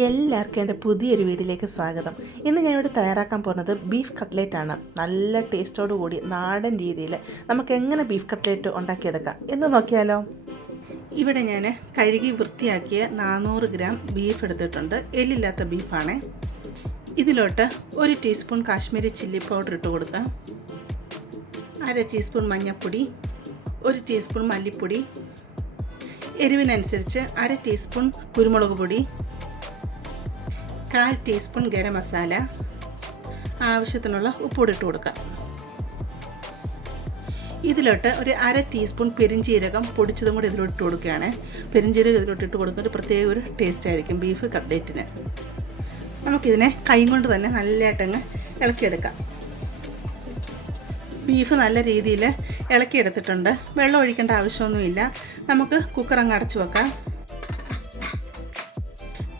എല്ലാവർക്കും എൻ്റെ പുതിയൊരു വീഡിയോയിലേക്ക് സ്വാഗതം. ഇന്ന് ഞാനിവിടെ തയ്യാറാക്കാൻ പോകുന്നത് ബീഫ് കട്ട്ലേറ്റ് ആണ്. നല്ല ടേസ്റ്റോടു കൂടി നാടൻ രീതിയിൽ നമുക്ക് എങ്ങനെ ബീഫ് കട്ട്ലേറ്റ് ഉണ്ടാക്കിയെടുക്കാം എന്ന് നോക്കിയാലോ. ഇവിടെ ഞാൻ കഴുകി വൃത്തിയാക്കിയ 400 ഗ്രാം ബീഫ് എടുത്തിട്ടുണ്ട്. എല്ലില്ലാത്ത ബീഫാണ്. ഇതിലോട്ട് 1 ടീസ്പൂൺ കാശ്മീരി ചില്ലി പൗഡർ ഇട്ട് കൊടുക്കാം. 1/2 ടീസ്പൂൺ മഞ്ഞൾപ്പൊടി, 1 ടീസ്പൂൺ മല്ലിപ്പൊടി, എരിവിനനുസരിച്ച് 1/2 ടീസ്പൂൺ കുരുമുളക് പൊടി, 1/4 ടീസ്പൂൺ ഗരം മസാല, ആവശ്യത്തിനുള്ള ഉപ്പുകൂടി ഇട്ട് കൊടുക്കാം. ഇതിലോട്ട് ഒരു 1/2 ടീസ്പൂൺ പെരിഞ്ജീരകം പൊടിച്ചതും കൂടി ഇതിലോട്ട് ഇട്ട് കൊടുക്കുകയാണ്. പെരിഞ്ജീരകം ഇതിലോട്ട് ഇട്ട് കൊടുക്കുന്നത് ഒരു പ്രത്യേക ഒരു ടേസ്റ്റ് ആയിരിക്കും ബീഫ് കട്ട്ലേറ്റിന്. നമുക്കിതിനെ കൈ കൊണ്ട് തന്നെ നല്ലതായിട്ടങ്ങ് ഇളക്കിയെടുക്കാം. ബീഫ് നല്ല രീതിയിൽ ഇളക്കിയെടുത്തിട്ടുണ്ട്. വെള്ളം ഒഴിക്കേണ്ട ആവശ്യമൊന്നുമില്ല. നമുക്ക് കുക്കർ അങ്ങ് അടച്ചു വെക്കാം.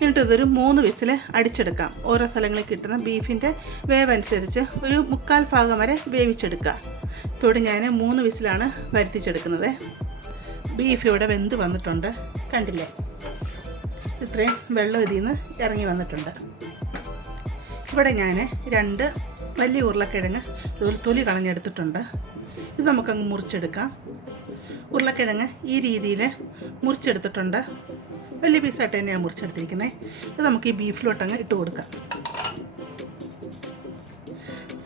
എന്നിട്ട് ഇതൊരു 3 വിസിൽ അടിച്ചെടുക്കാം. ഓരോ സ്ഥലങ്ങളിൽ കിട്ടുന്ന ബീഫിൻ്റെ വേവനുസരിച്ച് ഒരു 3/4 ഭാഗം വരെ വേവിച്ചെടുക്കുക. ഇപ്പോൾ ഇവിടെ ഞാൻ 3 വിസിലാണ് വരുത്തിച്ചെടുക്കുന്നത്. ബീഫ് ഇവിടെ വെന്ത് വന്നിട്ടുണ്ട്. കണ്ടില്ലേ, ഇത്രയും വെള്ളം ഇതിൽ നിന്ന് ഇറങ്ങി വന്നിട്ടുണ്ട്. ഇവിടെ ഞാൻ 2 വലിയ ഉരുളക്കിഴങ്ങ് തൊലി കളഞ്ഞെടുത്തിട്ടുണ്ട്. ഇത് നമുക്കങ്ങ് മുറിച്ചെടുക്കാം. ഉരുളക്കിഴങ്ങ് ഈ രീതിയിൽ മുറിച്ചെടുത്തിട്ടുണ്ട്. വലിയ പീസായിട്ട് തന്നെയാണ് മുറിച്ചെടുത്തിരിക്കുന്നത്. ഇത് നമുക്ക് ഈ ബീഫിലോട്ടങ്ങ് ഇട്ട് കൊടുക്കാം.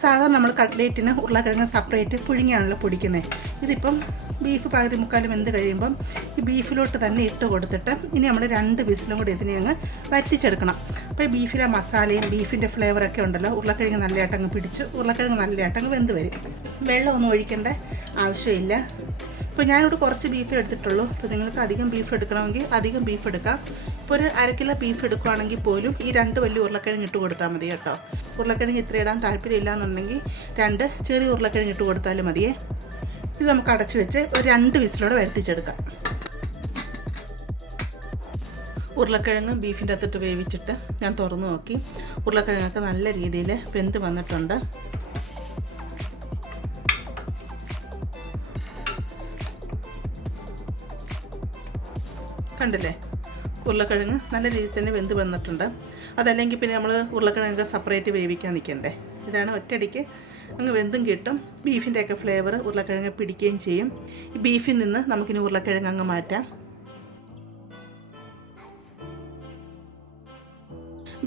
സാധാരണ നമ്മൾ കട്ട്ലേറ്റിന് ഉരുളക്കിഴങ്ങ് സെപ്പറേറ്റ് പുഴുങ്ങിയാണല്ലോ പൊടിക്കുന്നത്. ഇതിപ്പം ബീഫ് പകുതി മുക്കാലും വെന്ത് കഴിയുമ്പം ഈ ബീഫിലോട്ട് തന്നെ ഇട്ട് കൊടുത്തിട്ട് ഇനി നമ്മൾ 2 വിസിലും കൂടി ഇതിനെ അങ്ങ് വരുത്തിച്ചെടുക്കണം. അപ്പോൾ ഈ ബീഫിലെ മസാലയും ബീഫിൻ്റെ ഫ്ലേവറൊക്കെ ഉണ്ടല്ലോ, ഉരുളക്കിഴങ്ങ് നല്ലതായിട്ടങ്ങ് പിടിച്ച് ഉരുളക്കിഴങ്ങ് നല്ലതായിട്ടങ്ങ് വെന്ത് വരും. വെള്ളമൊന്നും ഒഴിക്കേണ്ട ആവശ്യമില്ല. ഇപ്പോൾ ഞാനിവിടെ കുറച്ച് ബീഫ് എടുത്തിട്ടുള്ളൂ. അപ്പോൾ നിങ്ങൾക്ക് അധികം ബീഫ് എടുക്കണമെങ്കിൽ അധികം ബീഫ് എടുക്കാം. ഇപ്പോൾ ഒരു 1/2 കിലോ ബീഫ് എടുക്കുകയാണെങ്കിൽ പോലും ഈ 2 വലിയ ഉരുളക്കിഴങ്ങ് ഇട്ട് കൊടുത്താൽ മതി കേട്ടോ. ഉരുളക്കിഴങ്ങ് ഇത്ര ഇടാൻ താല്പര്യമില്ല എന്നുണ്ടെങ്കിൽ 2 ചെറിയ ഉരുളക്കിഴങ്ങ് ഇട്ട് കൊടുത്താലും മതിയേ. ഇത് നമുക്ക് അടച്ചു വെച്ച് ഒരു 2 വിസിലോടെ വരുത്തിച്ചെടുക്കാം. ഉരുളക്കിഴങ്ങ് ബീഫിൻ്റെ അകത്തിട്ട് വേവിച്ചിട്ട് ഞാൻ തുറന്നു നോക്കി. ഉരുളക്കിഴങ്ങൊക്കെ നല്ല രീതിയിൽ വെന്ത് വന്നിട്ടുണ്ട്. കണ്ടില്ലേ, ഉരുളക്കിഴങ്ങ് നല്ല രീതിയിൽ തന്നെ വെന്ത് വന്നിട്ടുണ്ട്. അതല്ലെങ്കിൽ പിന്നെ നമ്മൾ ഉരുളക്കിഴങ്ങൊക്കെ സെപ്പറേറ്റ് വേവിക്കാൻ നിൽക്കണ്ടേ. ഇതാണ് ഒറ്റയടിക്ക് അങ്ങ് വെന്തും കിട്ടും. ബീഫിൻ്റെയൊക്കെ ഫ്ലേവർ ഉരുളക്കിഴങ്ങ് പിടിക്കുകയും ചെയ്യും. ഈ ബീഫിൽ നിന്ന് നമുക്കിനി ഉരുളക്കിഴങ്ങ് അങ്ങ് മാറ്റാം.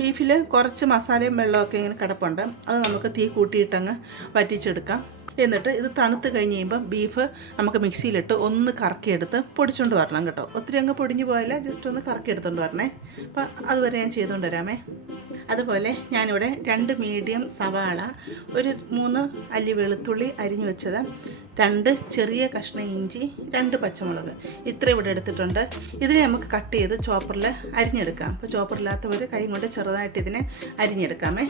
ബീഫിൽ കുറച്ച് മസാലയും വെള്ളമൊക്കെ ഇങ്ങനെ കിടപ്പുണ്ട്. അത് നമുക്ക് തീ കൂട്ടിയിട്ടങ്ങ് വറ്റിച്ചെടുക്കാം. എന്നിട്ട് ഇത് തണുത്ത് കഴിഞ്ഞ് കഴിയുമ്പോൾ ബീഫ് നമുക്ക് മിക്സിയിലിട്ട് ഒന്ന് കറക്കിയെടുത്ത് പൊടിച്ചുകൊണ്ട് വരണം കേട്ടോ. ഒത്തിരി അങ്ങ് പൊടിഞ്ഞു പോയാൽ ജസ്റ്റ് ഒന്ന് കറക്കിയെടുത്തുകൊണ്ട് വരണേ. അപ്പോൾ അതുവരെ ഞാൻ ചെയ്തുകൊണ്ട് വരാമേ. അതുപോലെ ഞാനിവിടെ 2 മീഡിയം സവാള, ഒരു 3 അല്ലി വെളുത്തുള്ളി അരിഞ്ഞു വെച്ചത്, 2 ചെറിയ കഷ്ണം ഇഞ്ചി, 2 പച്ചമുളക് ഇത്ര ഇവിടെ എടുത്തിട്ടുണ്ട്. ഇതിനെ നമുക്ക് കട്ട് ചെയ്ത് ചോപ്പറിൽ അരിഞ്ഞെടുക്കാം. അപ്പോൾ ചോപ്പറില്ലാത്തവർ കൈ കൊണ്ട് ചെറുതായിട്ട് ഇതിനെ അരിഞ്ഞെടുക്കാമേ.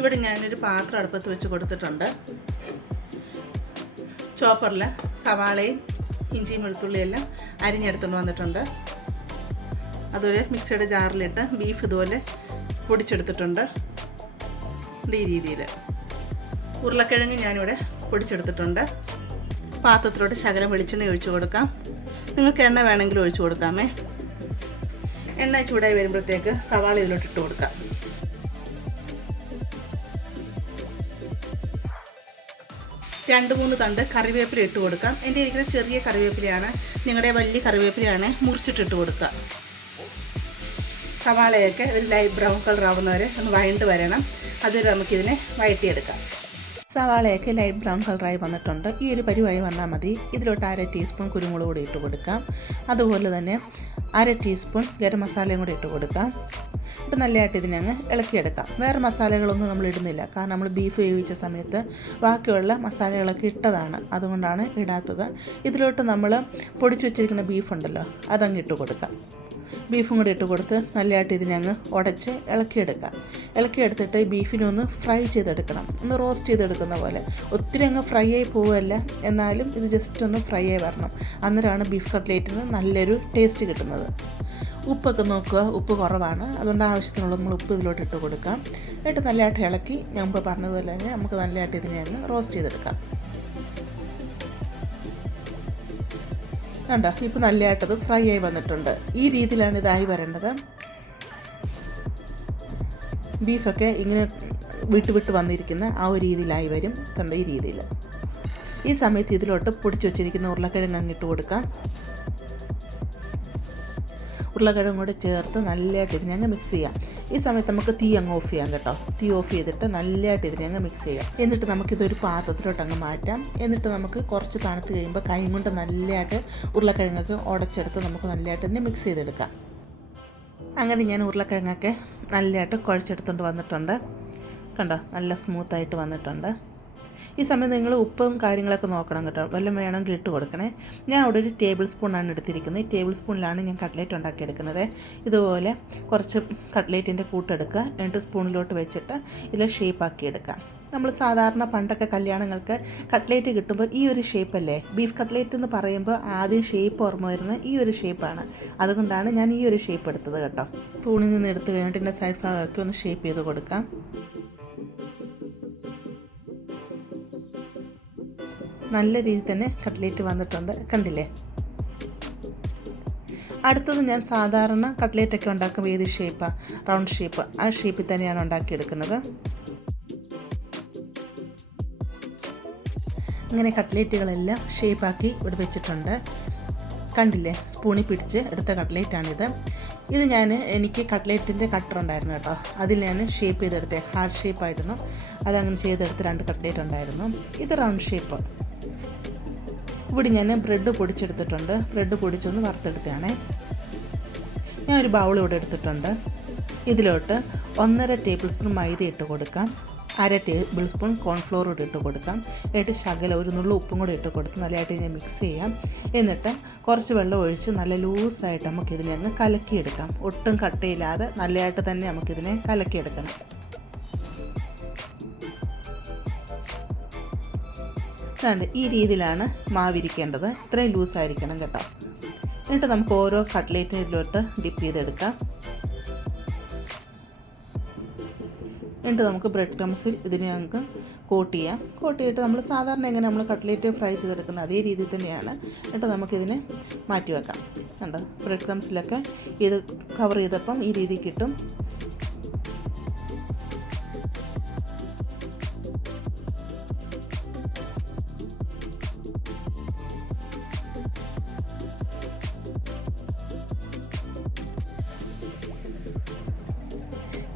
ഇവിടെ ഞാനൊരു പാത്രം അടുപ്പത്ത് വെച്ച് കൊടുത്തിട്ടുണ്ട്. ചോപ്പറിൽ സവാളയും ഇഞ്ചിയും വെളുത്തുള്ളിയും എല്ലാം അരിഞ്ഞെടുത്തുകൊണ്ട് വന്നിട്ടുണ്ട്. അതുപോലെ മിക്സിയുടെ ജാറിലിട്ട് ബീഫ് ഇതുപോലെ പൊടിച്ചെടുത്തിട്ടുണ്ട്. ഈ രീതിയിൽ ഉരുളക്കിഴങ്ങ് ഞാനിവിടെ പൊടിച്ചെടുത്തിട്ടുണ്ട്. പാത്രത്തിലോട്ട് ശകലം വെളിച്ചെണ്ണ ഒഴിച്ചു കൊടുക്കാം. നിങ്ങൾക്ക് എണ്ണ വേണമെങ്കിൽ ഒഴിച്ചു കൊടുക്കാമേ. എണ്ണ ചൂടായി വരുമ്പോഴത്തേക്ക് സവാള ഇതിലോട്ട് ഇട്ട് കൊടുക്കാം. രണ്ട് 3 തണ്ട് കറിവേപ്പില ഇട്ട് കൊടുക്കാം. എൻ്റെ ഇരിക്കുന്ന ചെറിയ കറിവേപ്പിലയാണ്. നിങ്ങളുടെ വലിയ കറിവേപ്പിലയാണ് മുറിച്ചിട്ടിട്ട് കൊടുക്കുക. സവാളയൊക്കെ ഒരു ലൈറ്റ് ബ്രൗൺ കളർ ആവുന്നവരെ ഒന്ന് വഴണ്ട് വരണം. അതുവരെ നമുക്കിതിനെ വഴറ്റിയെടുക്കാം. സവാളയൊക്കെ ലൈറ്റ് ബ്രൗൺ കളറായി വന്നിട്ടുണ്ട്. ഈ ഒരു പരുവായി വന്നാൽ മതി. ഇതിലോട്ട് 1/2 ടീസ്പൂൺ കുരുമുളക് കൂടി ഇട്ട് കൊടുക്കാം. അതുപോലെ തന്നെ 1/2 ടീസ്പൂൺ ഗരം മസാലയും കൂടി ഇട്ട് കൊടുക്കാം. ഇട്ട് നല്ലതായിട്ട് ഇതിനെ അങ്ങ് ഇളക്കിയെടുക്കാം. വേറെ മസാലകളൊന്നും നമ്മൾ ഇടുന്നില്ല. കാരണം നമ്മൾ ബീഫ് വേവിച്ച സമയത്ത് ബാക്കിയുള്ള മസാലകളൊക്കെ ഇട്ടതാണ്, അതുകൊണ്ടാണ് ഇടാത്തത്. ഇതിലോട്ട് നമ്മൾ പൊടിച്ചു വെച്ചിരിക്കുന്ന ബീഫുണ്ടല്ലോ, അതങ്ങ് ഇട്ട് കൊടുക്കാം. ബീഫും കൂടി ഇട്ട് കൊടുത്ത് നല്ലതായിട്ട് ഇതിനെ അങ്ങ് ഉടച്ച് ഇളക്കിയെടുക്കാം. ഇളക്കിയെടുത്തിട്ട് ഈ ബീഫിനെ ഒന്ന് ഫ്രൈ ചെയ്തെടുക്കണം. ഒന്ന് റോസ്റ്റ് ചെയ്തെടുക്കുന്ന പോലെ. ഒത്തിരി അങ്ങ് ഫ്രൈ ആയി പോവുകയല്ല, എന്നാലും ഇത് ജസ്റ്റ് ഒന്ന് ഫ്രൈ ആയി വരണം. അന്നേരമാണ് ബീഫ് കട്ട്ലേറ്റിന് നല്ലൊരു ടേസ്റ്റ് കിട്ടുന്നത്. ഉപ്പൊക്കെ നോക്കുക, ഉപ്പ് കുറവാണ്. അതുകൊണ്ട് ആവശ്യത്തിനുള്ള നമ്മൾ ഉപ്പ് ഇതിലോട്ട് ഇട്ട് കൊടുക്കാം. എന്നിട്ട് നല്ലതായിട്ട് ഇളക്കി ഞാൻ മുമ്പ് പറഞ്ഞതുപോലെ തന്നെ നമുക്ക് നല്ലതായിട്ട് ഇതിനെ അങ്ങ് റോസ്റ്റ് ചെയ്തെടുക്കാം. കണ്ടോ, ഇപ്പോൾ നല്ലതായിട്ടത് ഫ്രൈ ആയി വന്നിട്ടുണ്ട്. ഈ രീതിയിലാണ് ഇതായി വരേണ്ടത്. ബീഫൊക്കെ ഇങ്ങനെ വിട്ട് വന്നിരിക്കുന്ന ആ ഒരു രീതിയിലായി വരും. കണ്ട ഈ രീതിയിൽ. ഈ സമയത്ത് ഇതിലോട്ട് പൊടിച്ച് വെച്ചിരിക്കുന്ന ഉരുളക്കിഴങ്ങ് അങ്ങിട്ട് കൊടുക്കാം. ഉരുളക്കിഴങ്ങ് കൂടെ ചേർത്ത് നല്ലതായിട്ട് ഇതിനെ മിക്സ് ചെയ്യാം. ഈ സമയത്ത് നമുക്ക് തീ അങ്ങ് ഓഫ് ചെയ്യാം കേട്ടോ. തീ ഓഫ് ചെയ്തിട്ട് നല്ലതായിട്ട് ഇതിനെ മിക്സ് ചെയ്യാം. എന്നിട്ട് നമുക്കിതൊരു പാത്രത്തിലോട്ട് അങ്ങ് മാറ്റാം. എന്നിട്ട് നമുക്ക് കുറച്ച് തണുത്ത് കഴിയുമ്പോൾ കൈ കൊണ്ട് നല്ലതായിട്ട് ഉരുളക്കിഴങ്ങൊക്കെ ഉടച്ചെടുത്ത് നമുക്ക് നല്ലതായിട്ട് തന്നെ മിക്സ് ചെയ്തെടുക്കാം. അങ്ങനെ ഞാൻ ഉരുളക്കിഴങ്ങൊക്കെ നല്ലതായിട്ട് കുഴച്ചെടുത്തുകൊണ്ട് വന്നിട്ടുണ്ട്. കണ്ടോ, നല്ല സ്മൂത്തായിട്ട് വന്നിട്ടുണ്ട്. ഈ സമയത്ത് നിങ്ങൾ ഉപ്പും കാര്യങ്ങളൊക്കെ നോക്കണം കേട്ടോ. വല്ലതും വേണമെങ്കിൽ ഇട്ട് കൊടുക്കണേ. ഞാൻ അവിടെ ഒരു ടേബിൾ സ്പൂണാണ് എടുത്തിരിക്കുന്നത്. ഈ ടേബിൾ സ്പൂണിലാണ് ഞാൻ കട്ട്ലേറ്റ് ഉണ്ടാക്കിയെടുക്കുന്നത്. ഇതുപോലെ കുറച്ച് കട്ട്ലേറ്റിൻ്റെ കൂട്ടെടുക്കുക. എന്നിട്ട് സ്പൂണിലോട്ട് വെച്ചിട്ട് ഇതിൽ ഷേപ്പാക്കി എടുക്കുക. നമ്മൾ സാധാരണ പണ്ടൊക്കെ കല്യാണങ്ങൾക്ക് കട്ട്ലേറ്റ് കിട്ടുമ്പോൾ ഈ ഒരു ഷേപ്പല്ലേ, ബീഫ് കട്ട്ലേറ്റ് എന്ന് പറയുമ്പോൾ ആദ്യം ഷേപ്പ് ഓർമ്മ വരുന്നത് ഈ ഒരു ഷേപ്പാണ്. അതുകൊണ്ടാണ് ഞാൻ ഈ ഒരു ഷേപ്പ് എടുത്തത് കേട്ടോ. സ്പൂണിൽ നിന്ന് എടുത്ത് കഴിഞ്ഞിട്ട് ഇതിൻ്റെ സൈഡ് ഭാഗമൊക്കെ ഒന്ന് ഷേപ്പ് ചെയ്ത് കൊടുക്കാം. നല്ല രീതിയിൽ തന്നെ കട്ട്ലേറ്റ് വന്നിട്ടുണ്ട്, കണ്ടില്ലേ. അടുത്തത് ഞാൻ സാധാരണ കട്ട്ലേറ്റൊക്കെ ഉണ്ടാക്കുമ്പോൾ ഏത് ഷേപ്പാണ്, റൗണ്ട് ഷേപ്പ്, ആ ഷേപ്പിൽ തന്നെയാണ് ഉണ്ടാക്കിയെടുക്കുന്നത്. ഇങ്ങനെ കട്ട്ലേറ്റുകളെല്ലാം ഷേപ്പാക്കി ഇവിടെ വെച്ചിട്ടുണ്ട്, കണ്ടില്ലേ. സ്പൂണിൽ പിടിച്ച് എടുത്ത കട്ട്ലേറ്റാണിത്. ഇത് എനിക്ക് കട്ട്ലേറ്റിൻ്റെ കട്ടർ ഉണ്ടായിരുന്നു കേട്ടോ. അതിൽ ഞാൻ ഷേപ്പ് ചെയ്തെടുത്തേ, ഹാർഡ് ഷേപ്പായിരുന്നു. അതങ്ങനെ ചെയ്തെടുത്ത് 2 കട്ട്ലേറ്റ് ഉണ്ടായിരുന്നു. ഇത് റൗണ്ട് ഷേപ്പ്. ഇവിടെ ഞാൻ ബ്രെഡ് പൊടിച്ചെടുത്തിട്ടുണ്ട്. ബ്രെഡ് പൊടിച്ചൊന്ന് വറുത്തെടുത്തതാണേ. ഞാൻ ഒരു ബൗൾ ഇവിടെ എടുത്തിട്ടുണ്ട്. ഇതിലോട്ട് 1.5 ടേബിൾ സ്പൂൺ മൈദ ഇട്ട് കൊടുക്കാം. 1/2 ടേബിൾ സ്പൂൺ കോൺഫ്ലോർ കൂടി ഇട്ട് കൊടുക്കാം. എന്നിട്ട് ശകലം ഒരു നുള്ളു ഉപ്പും കൂടി ഇട്ട് കൊടുത്ത് നല്ലതായിട്ട് ഇതിനെ മിക്സ് ചെയ്യാം. എന്നിട്ട് കുറച്ച് വെള്ളം ഒഴിച്ച് നല്ല ലൂസായിട്ട് നമുക്കിതിനെ അങ്ങ് കലക്കിയെടുക്കാം. ഒട്ടും കട്ടയില്ലാതെ നല്ലതായിട്ട് തന്നെ നമുക്കിതിനെ കലക്കിയെടുക്കണം. ഈ രീതിയിലാണ് മാവിരിക്കേണ്ടത്. ഇത്രയും ലൂസായിരിക്കണം കേട്ടോ. എന്നിട്ട് നമുക്ക് ഓരോ കട്ട്ലേറ്റിന് ഇതിലോട്ട് ഡിപ്പ് ചെയ്തെടുക്കാം. എന്നിട്ട് നമുക്ക് ബ്രെഡ് ക്രംസിൽ ഇതിനെ നമുക്ക് കോട്ട് ചെയ്യാം. കോട്ട് ചെയ്തിട്ട് നമ്മൾ സാധാരണ എങ്ങനെ നമ്മൾ കട്ട്ലേറ്റ് ഫ്രൈ ചെയ്തെടുക്കുന്നത് അതേ രീതിയിൽ തന്നെയാണ്. എന്നിട്ട് നമുക്കിതിനെ മാറ്റി വെക്കാം. കണ്ടോ, ബ്രെഡ് ക്രംസിലൊക്കെ ഇത് കവർ ചെയ്തപ്പം ഈ രീതി കിട്ടും.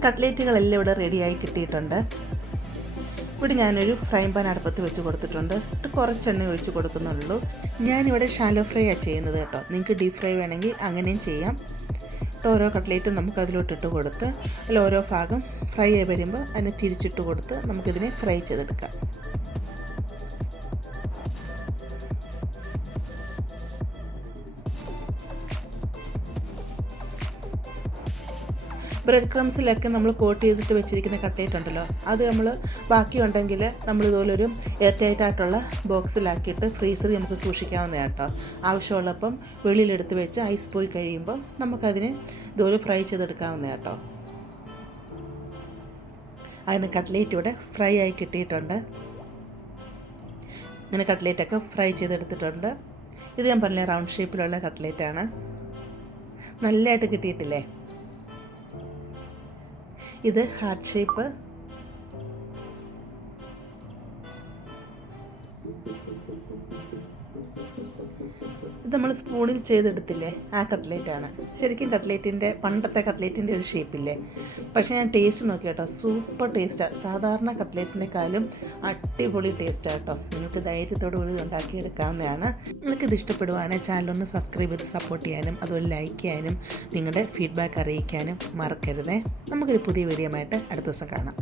കട്ട്ലേറ്റുകളെല്ലാം ഇവിടെ റെഡിയായി കിട്ടിയിട്ടുണ്ട്. ഇവിടെ ഞാനൊരു ഫ്രൈ പാൻ അടുപ്പത്ത് വെച്ച് കൊടുത്തിട്ടുണ്ട്. കുറച്ച് എണ്ണ ഒഴിച്ച് കൊടുക്കുന്നുള്ളൂ. ഞാനിവിടെ ഷാലോ ഫ്രൈ ആണ് ചെയ്യുന്നത് കേട്ടോ. നിങ്ങൾക്ക് ഡീപ്പ് ഫ്രൈ വേണമെങ്കിൽ അങ്ങനെയും ചെയ്യാം. ഓരോ കട്ട്ലേറ്റും നമുക്ക് അതിലോട്ടിട്ട് കൊടുത്ത് അതിൽ ഓരോ ഭാഗം ഫ്രൈ ആയി വരുമ്പോൾ അതിനെ തിരിച്ചിട്ട് കൊടുത്ത് നമുക്കിതിനെ ഫ്രൈ ചെയ്തെടുക്കാം. ബ്രെഡ് ക്രംസിലൊക്കെ നമ്മൾ കോട്ട് ചെയ്തിട്ട് വെച്ചിരിക്കുന്ന കട്ട്ലേറ്റ് ഉണ്ടല്ലോ, അത് നമ്മൾ ബാക്കിയുണ്ടെങ്കിൽ നമ്മളിതുപോലൊരു എയർ ടൈറ്റായിട്ടുള്ള ബോക്സിലാക്കിയിട്ട് ഫ്രീസറിൽ നമുക്ക് സൂക്ഷിക്കാവുന്നതാണ് കേട്ടോ. ആവശ്യമുള്ളപ്പം വെളിയിലെടുത്ത് വെച്ച് ഐസ് പോയി കഴിയുമ്പോൾ നമുക്കതിനെ ഇതുപോലെ ഫ്രൈ ചെയ്തെടുക്കാവുന്നതാണ് കേട്ടോ. അതിന് കട്ട്ലേറ്റ് ഇവിടെ ഫ്രൈ ആയി കിട്ടിയിട്ടുണ്ട്. ഇങ്ങനെ കട്ട്ലേറ്റൊക്കെ ഫ്രൈ ചെയ്തെടുത്തിട്ടുണ്ട്. ഇത് ഞാൻ പറഞ്ഞ റൗണ്ട് ഷേപ്പിലുള്ള കട്ട്ലേറ്റാണ്. നല്ലതായിട്ട് കിട്ടിയിട്ടില്ലേ. ഇത് ഹാർട്ട് ഷേപ്പ്. ഇത് നമ്മൾ സ്പൂണിൽ ചെയ്തെടുത്തില്ലേ, ആ കട്ട്ലേറ്റാണ്. ശരിക്കും പണ്ടത്തെ കട്ട്ലേറ്റിൻ്റെ ഒരു ഷേപ്പില്ലേ. പക്ഷേ ഞാൻ ടേസ്റ്റ് നോക്കി കേട്ടോ, സൂപ്പർ ടേസ്റ്റാണ്. സാധാരണ കട്ട്ലേറ്റിനേക്കാളും അടിപൊളി ടേസ്റ്റാണ് കേട്ടോ. നിങ്ങൾക്ക് ധൈര്യത്തോടു കൂടി ഉണ്ടാക്കിയെടുക്കാവുന്നതാണ്. നിങ്ങൾക്കിത് ഇഷ്ടപ്പെടുവാണെങ്കിൽ ചാനലൊന്ന് സബ്സ്ക്രൈബ് ചെയ്ത് സപ്പോർട്ട് ചെയ്യാനും അതുപോലെ ലൈക്ക് ചെയ്യാനും നിങ്ങളുടെ ഫീഡ്ബാക്ക് അറിയിക്കാനും മറക്കരുതേ. നമുക്കൊരു പുതിയ വീഡിയോ ആയിട്ട് അടുത്ത ദിവസം കാണാം.